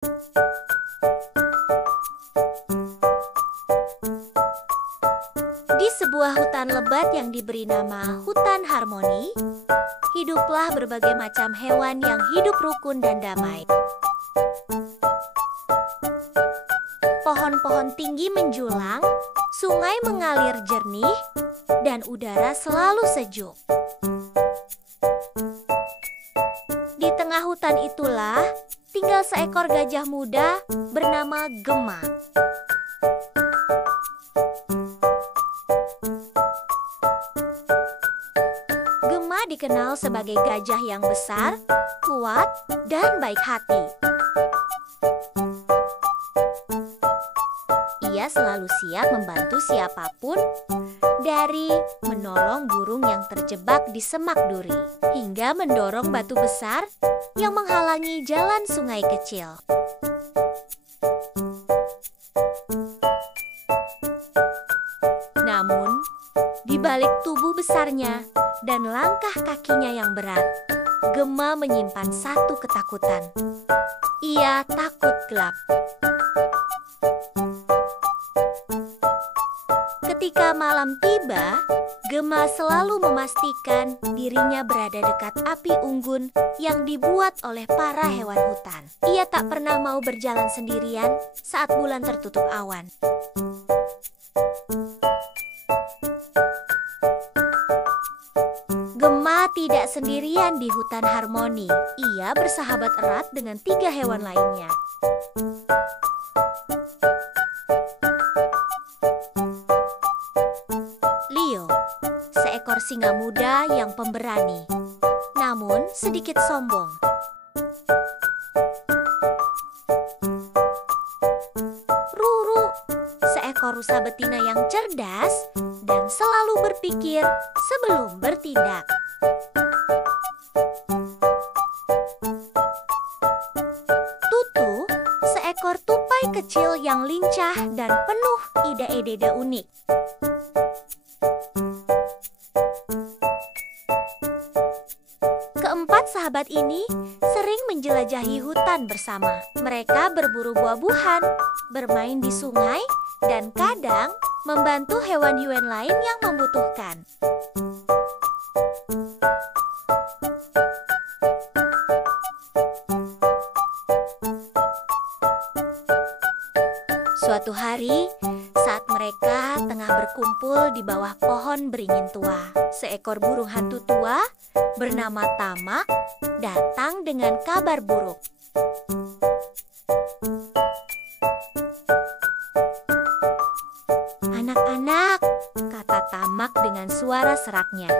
Di sebuah hutan lebat yang diberi nama Hutan Harmoni, hiduplah berbagai macam hewan yang hidup rukun dan damai. Pohon-pohon tinggi menjulang, sungai mengalir jernih, dan udara selalu sejuk. Di tengah hutan itulah tinggal seekor gajah muda bernama Gema. Gema dikenal sebagai gajah yang besar, kuat, dan baik hati. Ia selalu siap membantu siapapun, dari menolong burung yang terjebak di semak duri, hingga mendorong batu besar yang menghalangi jalan sungai kecil. Namun, di balik tubuh besarnya dan langkah kakinya yang berat, Gema menyimpan satu ketakutan. Ia takut gelap. Ketika malam tiba, Gema selalu memastikan dirinya berada dekat api unggun yang dibuat oleh para hewan hutan. Ia tak pernah mau berjalan sendirian saat bulan tertutup awan. Gema tidak sendirian di Hutan Harmoni. Ia bersahabat erat dengan 3 hewan lainnya. Leo, seekor singa muda yang pemberani, namun sedikit sombong. Ruru, seekor rusa betina yang cerdas dan selalu berpikir sebelum bertindak. Tutu, seekor tupai kecil yang lincah dan penuh ide-ide unik. Keempat sahabat ini sering menjelajahi hutan bersama. Mereka berburu buah-buahan, bermain di sungai, dan kadang membantu hewan-hewan lain yang membutuhkan. Suatu hari, saat mereka tengah berkumpul di bawah pohon beringin tua, seekor burung hantu tua bernama Tamak datang dengan kabar buruk. "Anak-anak," kata Tamak dengan suara seraknya,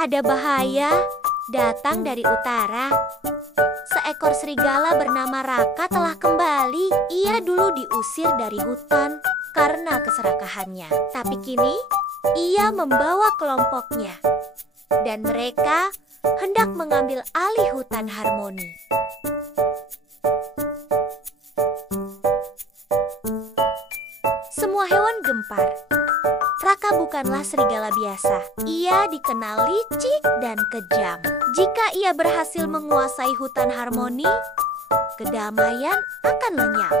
"ada bahaya datang dari utara. Seekor serigala bernama Raka telah kembali. Ia dulu diusir dari hutan karena keserakahannya. Tapi kini ia membawa kelompoknya. Dan mereka hendak mengambil alih Hutan Harmoni." Semua hewan gempar. Raka bukanlah serigala biasa. Ia dikenal licik dan kejam. Jika ia berhasil menguasai Hutan Harmoni, kedamaian akan lenyap.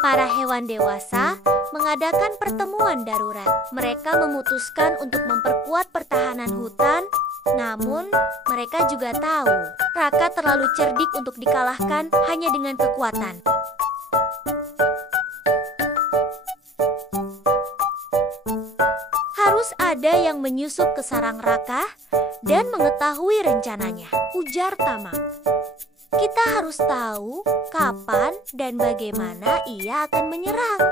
Para hewan dewasa mengadakan pertemuan darurat. Mereka memutuskan untuk memperkuat pertahanan hutan. Namun, mereka juga tahu Raka terlalu cerdik untuk dikalahkan hanya dengan kekuatan. Harus ada yang menyusup ke sarang Raka dan mengetahui rencananya, ujar Tamak. "Kita harus tahu kapan dan bagaimana ia akan menyerang."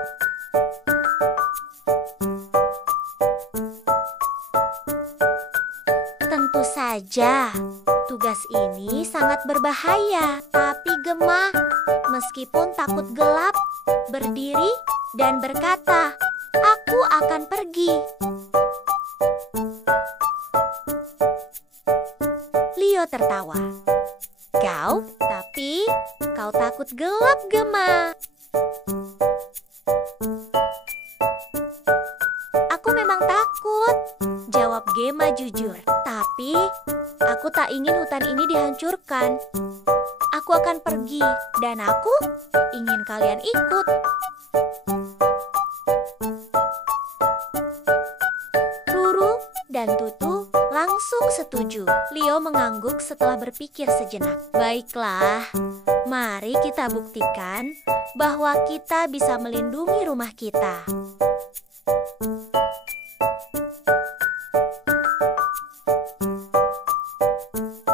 Tentu saja, tugas ini sangat berbahaya. Tapi Gema, meskipun takut gelap, berdiri dan berkata, "Aku akan pergi." Leo tertawa. Tapi kau takut gelap, Gema." memang takut, jawab Gemma jujur. Tapi, aku tak ingin hutan ini dihancurkan. Aku akan pergi, dan aku ingin kalian ikut. Ruru dan Tutu langsung setuju. Leo mengangguk setelah berpikir sejenak. Baiklah, mari kita buktikan bahwa kita bisa melindungi rumah kita.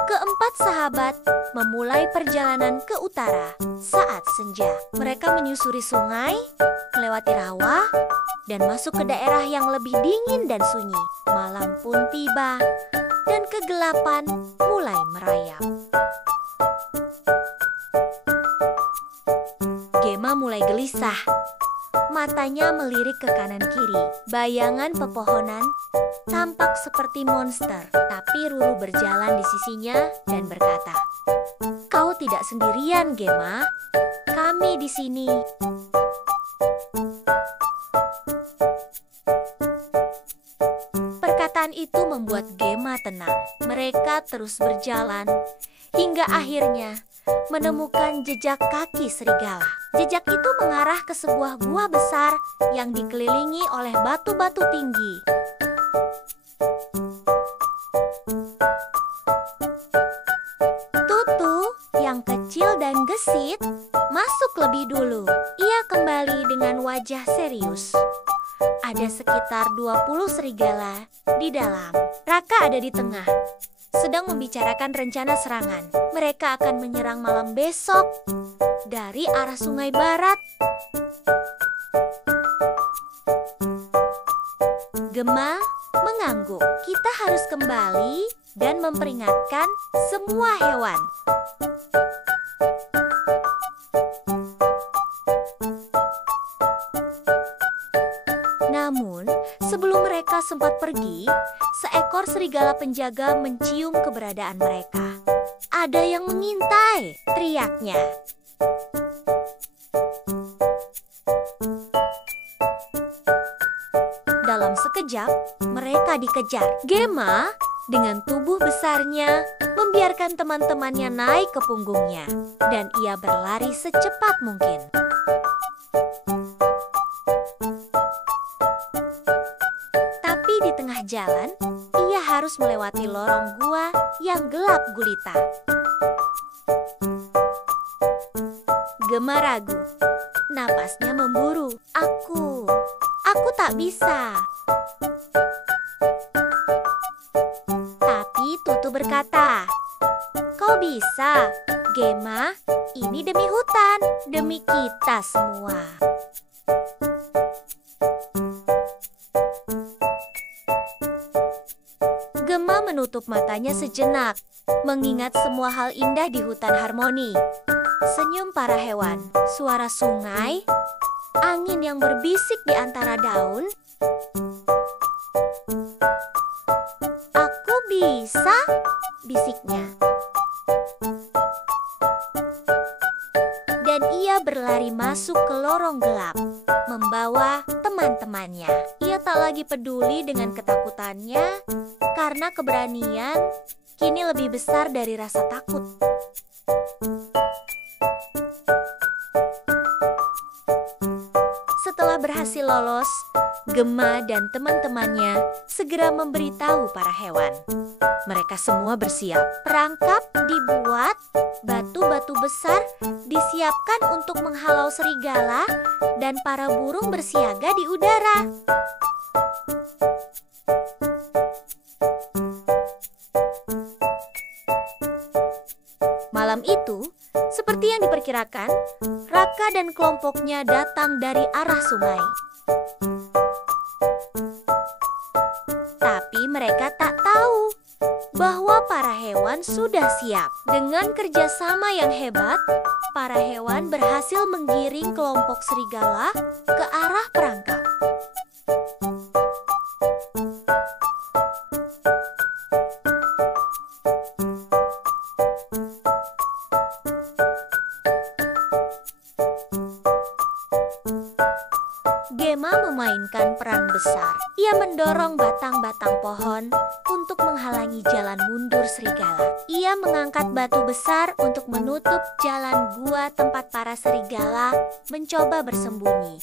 Keempat sahabat memulai perjalanan ke utara saat senja. Mereka menyusuri sungai, melewati rawa, dan masuk ke daerah yang lebih dingin dan sunyi. Malam pun tiba, dan kegelapan mulai merayap. Gemma mulai gelisah. Matanya melirik ke kanan kiri. Bayangan pepohonan tampak seperti monster, tapi Ruru berjalan di sisinya dan berkata, "Kau tidak sendirian, Gemma. Kami di sini." Perkataan itu membuat Gemma tenang. Mereka terus berjalan hingga akhirnya menemukan jejak kaki serigala. Jejak itu mengarah ke sebuah gua besar yang dikelilingi oleh batu-batu tinggi. Tutu yang kecil dan gesit masuk lebih dulu. Ia kembali dengan wajah serius. Ada sekitar 20 serigala di dalam. Raka ada di tengah, sedang membicarakan rencana serangan. Mereka akan menyerang malam besok dari arah sungai barat. Gemma mengangguk. Kita harus kembali dan memperingatkan semua hewan. Namun, sebelum mereka sempat pergi, seekor serigala penjaga mencium keberadaan mereka. "Ada yang mengintai!" teriaknya. Dalam sekejap, mereka dikejar. Gemma, dengan tubuh besarnya, membiarkan teman-temannya naik ke punggungnya, dan ia berlari secepat mungkin. Tapi di tengah jalan, ia harus melewati lorong gua yang gelap gulita. Gemma ragu. Napasnya memburu. Aku tak bisa. Tapi Tutu berkata, "Kau bisa, Gemma. Ini demi hutan, demi kita semua." Gemma menutup matanya sejenak, mengingat semua hal indah di hutan harmoni. Senyum para hewan, suara sungai, angin yang berbisik di antara daun. "Aku bisa," bisiknya. Dan ia berlari masuk ke lorong gelap, membawa teman-temannya. Ia tak lagi peduli dengan ketakutannya, karena keberanian kini lebih besar dari rasa takut. Setelah berhasil lolos, Gemma dan teman-temannya segera memberitahu para hewan. Mereka semua bersiap. Perangkap dibuat, batu-batu besar disiapkan untuk menghalau serigala, dan para burung bersiaga di udara. Malam itu, seperti yang diperkirakan, Raka dan kelompoknya datang dari arah sungai. Tapi mereka tak tahu bahwa para hewan sudah siap. Dengan kerjasama yang hebat, para hewan berhasil menggiring kelompok serigala ke arah perangkap. Gemma memainkan peran besar. Ia mendorong batang-batang pohon untuk menghalangi jalan mundur serigala. Ia mengangkat batu besar untuk menutup jalan gua tempat para serigala mencoba bersembunyi.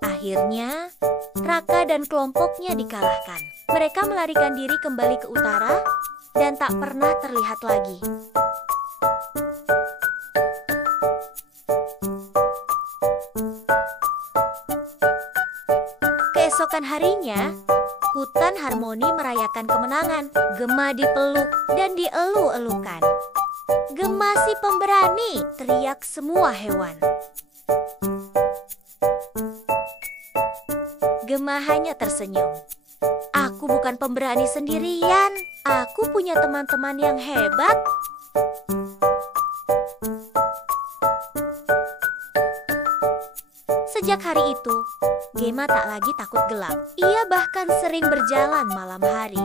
Akhirnya, Raka dan kelompoknya dikalahkan. Mereka melarikan diri kembali ke utara dan tak pernah terlihat lagi. Keesokan harinya, hutan harmoni merayakan kemenangan. Gema dipeluk dan dielu-elukan. "Gema si pemberani!" teriak semua hewan. Gema hanya tersenyum. "Aku bukan pemberani sendirian. Aku punya teman-teman yang hebat." Sejak hari itu, Gema tak lagi takut gelap. Ia bahkan sering berjalan malam hari,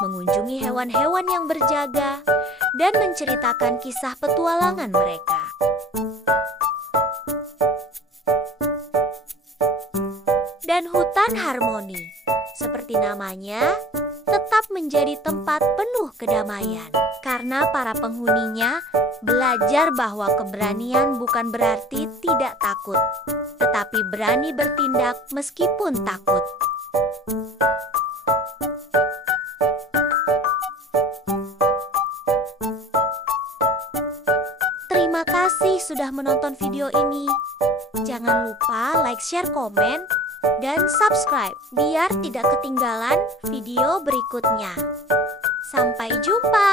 mengunjungi hewan-hewan yang berjaga, dan menceritakan kisah petualangan mereka. Dan hutan harmoni, seperti namanya, tetap menjadi tempat penuh kedamaian. Karena para penghuninya belajar bahwa keberanian bukan berarti tidak takut, tetapi berani bertindak meskipun takut. Terima kasih sudah menonton video ini. Jangan lupa like, share, komen, dan subscribe biar tidak ketinggalan video berikutnya. Sampai jumpa.